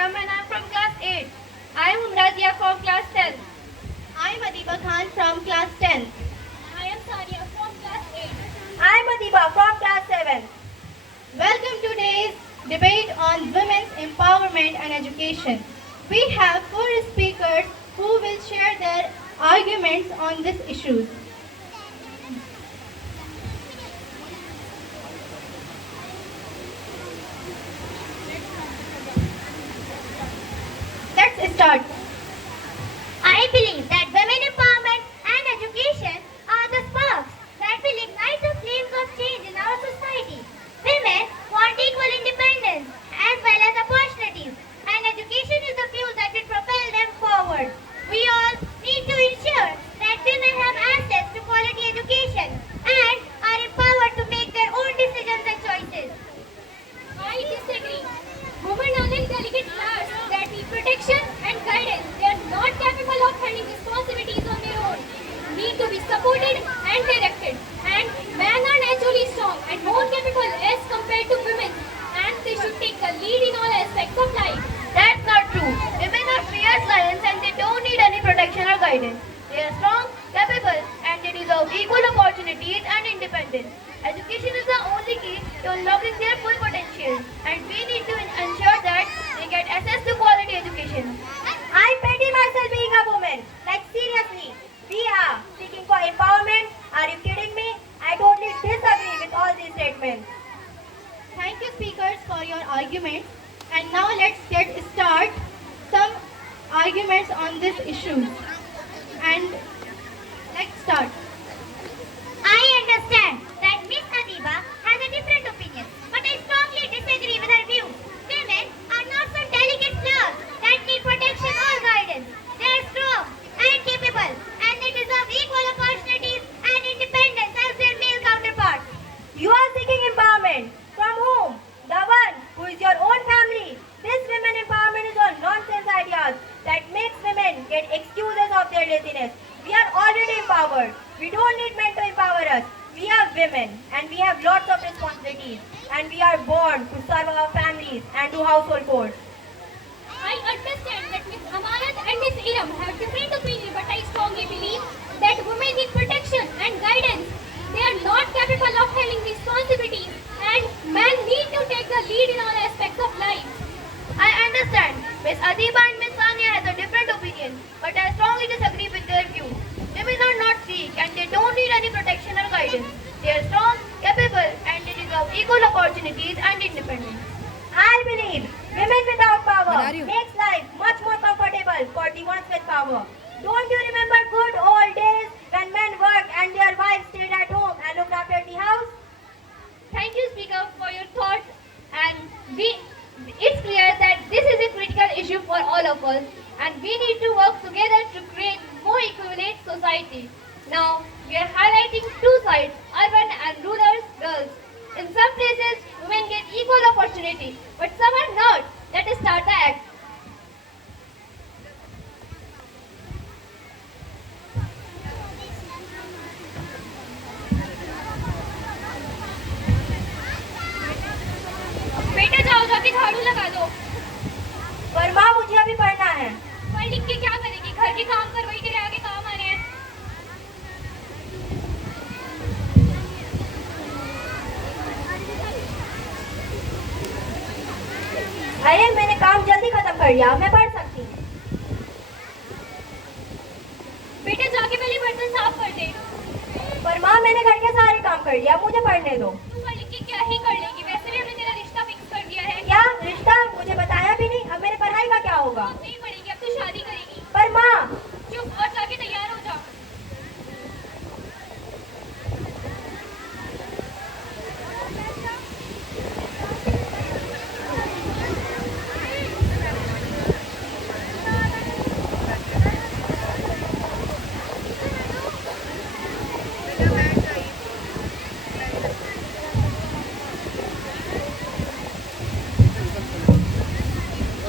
Ikram and I am from class 8. I am Umrazia from class 10. I am Adiba Khan from class 10. I am Sania from class 8. I am Adiba from class 7. Welcome to today's debate on women's empowerment and education. We have four speakers who will share their arguments on these issues. Let's start. I believe that women empowerment and education are the sparks that will ignite the flames of change in our society. Women want equal independence as well as opportunities, and education is the fuel that will propel them forward. We all need to ensure that women have access to quality education and are empowered to make their own decisions and choices. I disagree. Women are like delicate flowers that need protection and guidance. They are not capable of handling responsibilities on their own. Need to be supported and directed. And men are naturally strong and more capable as compared to women. And they should take the lead in all aspects of life. That's not true. Women are fierce lions and they don't need any protection or guidance. They are strong, capable, and they deserve equal opportunities and independence. Education is the only key to unlocking their full potential, and we need to ensure that they get access to quality education. I pity myself being a woman. Like seriously, we are seeking for empowerment. Are you kidding me? I totally disagree with all these statements. Thank you speakers for your arguments. And now let's get start some arguments on this issue. And let's start. I understand that Miss Adiba has a different opinion, but I strongly disagree with her view. Women are not some delicate flowers that need protection or guidance. They are strong and capable, and they deserve equal opportunities and independence as their male counterparts. You are seeking empowerment. From whom? The one who is your own family. This women empowerment is all nonsense ideas that makes women get excuses of their laziness. We are already empowered. We don't need men to empower us. We are women and we have lots of responsibilities. And we are born to serve our families and do household chores. I understand that Miss Amanat and Miss Iram have different opinions, but I strongly believe that women need protection and guidance. They are not capable of handling responsibilities, and men need to take the lead in all aspects of life. I understand Miss Adiba and Miss Sania has a different opinion, but I strongly disagree with their view. Women are not weak and they don't need any protection or guidance. They are strong, capable, and they deserve equal opportunities and independence. I believe women without power makes life much more comfortable for the ones with power. Don't you remember good old days when men worked and their wives stayed at home and looked after the house? Thank you, Speaker, for your thoughts. And it's clear that this is a critical issue for all of us, and we need to work together to create more equivalent society. Now, we are highlighting two sides, urban and rural girls. In some places, women get equal opportunity, but some are not. Let us start the act. बेटा जाओ जाके झाड़ू लगा दो। पर माँ मुझे अभी पढ़ना है। पढ़ लिख के क्या करेगी? घर के काम कर, वही तेरे आगे काम आने हैं। अरे मैंने काम जल्दी खत्म कर लिया, मैं पढ़ सकती हूँ। बेटा जाके पहले बर्तन साफ कर दे। पर माँ मैंने घर के सारे काम कर लिया, मुझे पढ़ने दो। तू पढ़ लिख के क्या ही कर लेगी? वैसे भी हमने तेरा रिश्ता फिक्स कर दिया है। क्या रिश्ता? मुझे बताया भी नहीं। अब मेरे पढ़ाई का क्या होगा? अब नहीं पढ़ेगी, अब तो शादी करेगी। पर माँ चुप और जाके तैयार हो जा।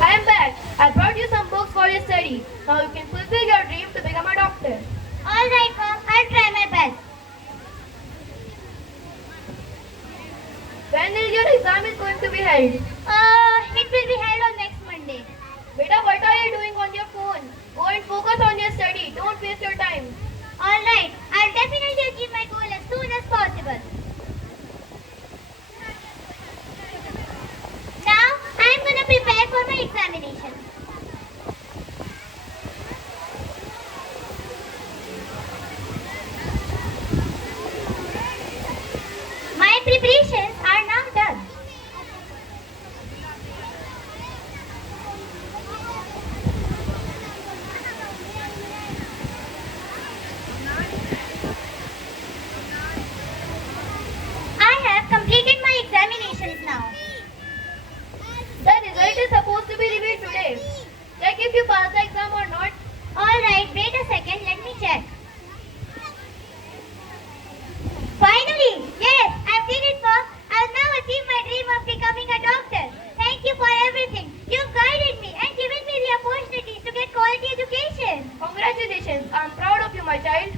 I am back. I brought you some books for your study. Now you can fulfill your dream to become a doctor. All right, Mom. I'll try my best. When is your exam is going to be held? It will be held on next Monday. examinations. My preparations are now done. I have completed my examinations now. The result is supposed to be revealed today. Check if you pass the exam or not. Alright, wait a second, let me check. Finally! Yes, I've did it, Bob. I've now achieved my dream of becoming a doctor. Thank you for everything. You've guided me and given me the opportunity to get quality education. Congratulations. I'm proud of you, my child.